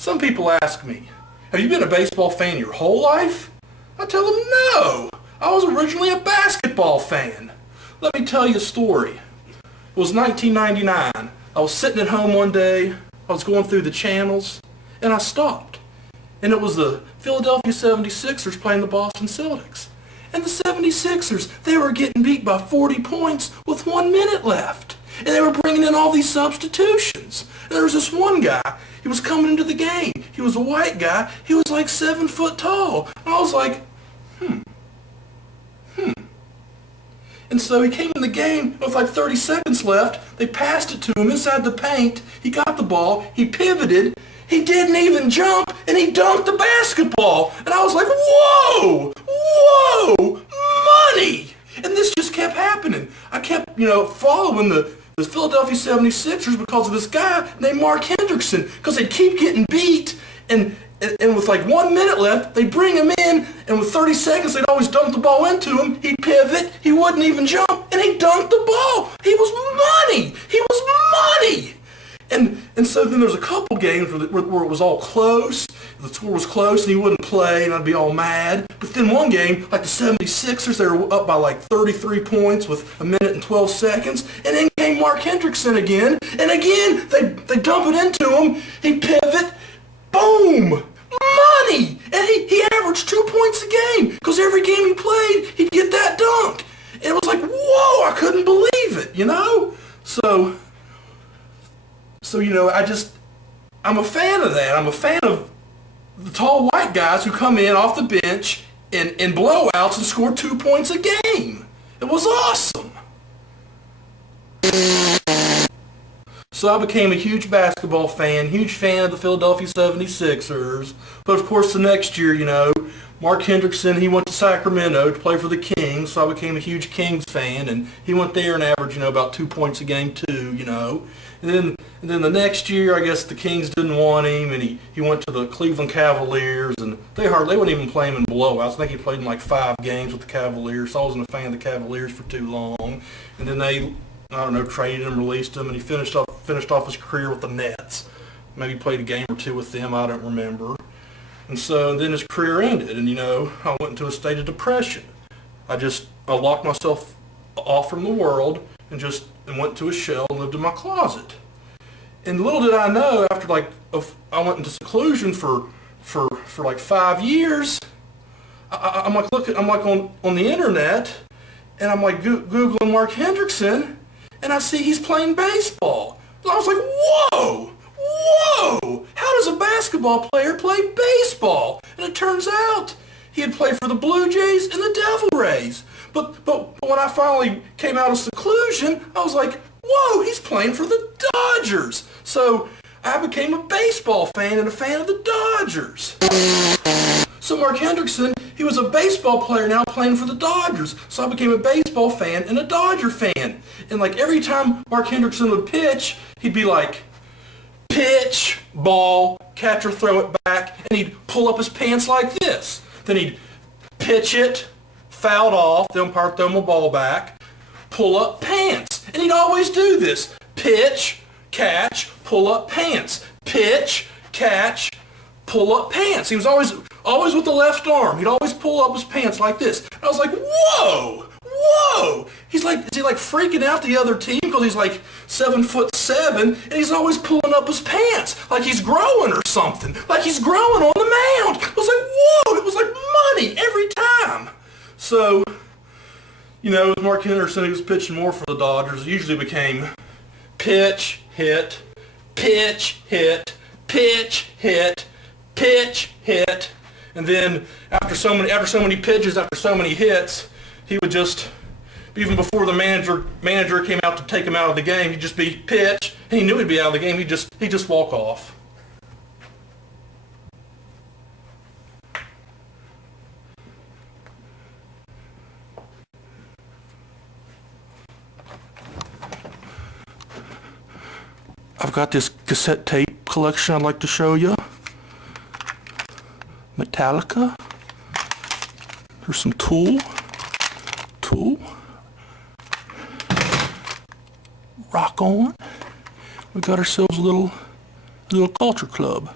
Some people ask me, have you been a baseball fan your whole life? I tell them no. I was originally a basketball fan. Let me tell you a story. It was 1999. I was sitting at home one day. I was going through the channels, and I stopped. And it was the Philadelphia 76ers playing the Boston Celtics. And the 76ers, they were getting beat by 40 points with 1 minute left. And they were bringing in all these substitutions. And there was this one guy, he was coming into the game. He was a white guy. He was like 7 foot tall. And I was like, And so he came in the game with like 30 seconds left. They passed it to him inside the paint. He got the ball. He pivoted. He didn't even jump, and he dunked the basketball. And I was like, whoa, whoa, money. And this just kept happening. I kept, following the Philadelphia 76ers because of this guy named Mark Hendrickson, because they'd keep getting beat, and with like 1 minute left, they'd bring him in, and with 30 seconds, they'd always dunk the ball into him. He'd pivot, he wouldn't even jump, and he'd dunk the ball. He was money. He was money. And so then there's a couple games where it was all close. The score was close, and he wouldn't play, and I'd be all mad. But then one game, like the 76ers, they were up by like 33 points with 1 minute and 12 seconds. And then came Mark Hendrickson again. And again, they dump it into him. He'd pivot. Boom! Money! And he averaged 2 points a game. Because every game he played, he'd get that dunk. And it was like, whoa, I couldn't believe it, So, I'm a fan of that. I'm a fan of the tall white guys who come in off the bench in blowouts and score 2 points a game. It was awesome. So I became a huge basketball fan, huge fan of the Philadelphia 76ers. But of course the next year, Mark Hendrickson, he went to Sacramento to play for the Kings, so I became a huge Kings fan, and he went there and averaged, about 2 points a game too, And then the next year, I guess the Kings didn't want him, and he went to the Cleveland Cavaliers, and they wouldn't even play him in blowouts. I think he played in like 5 games with the Cavaliers, so I wasn't a fan of the Cavaliers for too long. And then they, traded him, released him, and he finished off his career with the Nets. Maybe played a game or 2 with them, I don't remember. And so then his career ended, and I went into a state of depression. I locked myself off from the world and went to a shell and lived in my closet. And little did I know, after I went into seclusion for like 5 years, I'm like on the internet, and I'm like Googling Mark Hendrickson, and I see he's playing baseball. And I was like, whoa, how does a basketball player play baseball? And it turns out he had played for the Blue Jays and the Devil Rays. But when I finally came out of seclusion, I was like, whoa, he's playing for the Dodgers. So I became a baseball fan and a fan of the Dodgers. So Mark Hendrickson, he was a baseball player now playing for the Dodgers. So I became a baseball fan and a Dodger fan. And every time Mark Hendrickson would pitch, he'd be like, pitch, ball, catcher throw it back, and he'd pull up his pants like this. Then he'd pitch it, fouled off, the umpire throw him a ball back, pull up pants. And he'd always do this. Pitch, catch, pull up pants. Pitch, catch, pull up pants. He was always with the left arm. He'd always pull up his pants like this. And I was like, whoa! Is he freaking out the other team because he's like 7'7", and he's always pulling up his pants like he's growing or something, like he's growing on the mound. I was like, whoa! It was like money every time. So, with Mark Henderson, he was pitching more for the Dodgers. It usually became pitch, hit, pitch, hit, pitch, hit, pitch, hit, and then after so many pitches, after so many hits, he would just, even before the manager came out to take him out of the game, he'd just be pitch, and he knew he'd be out of the game. He'd just walk off. I've got this cassette tape collection I'd like to show you. Metallica. There's some Tool. Rock On. We got ourselves a little culture club.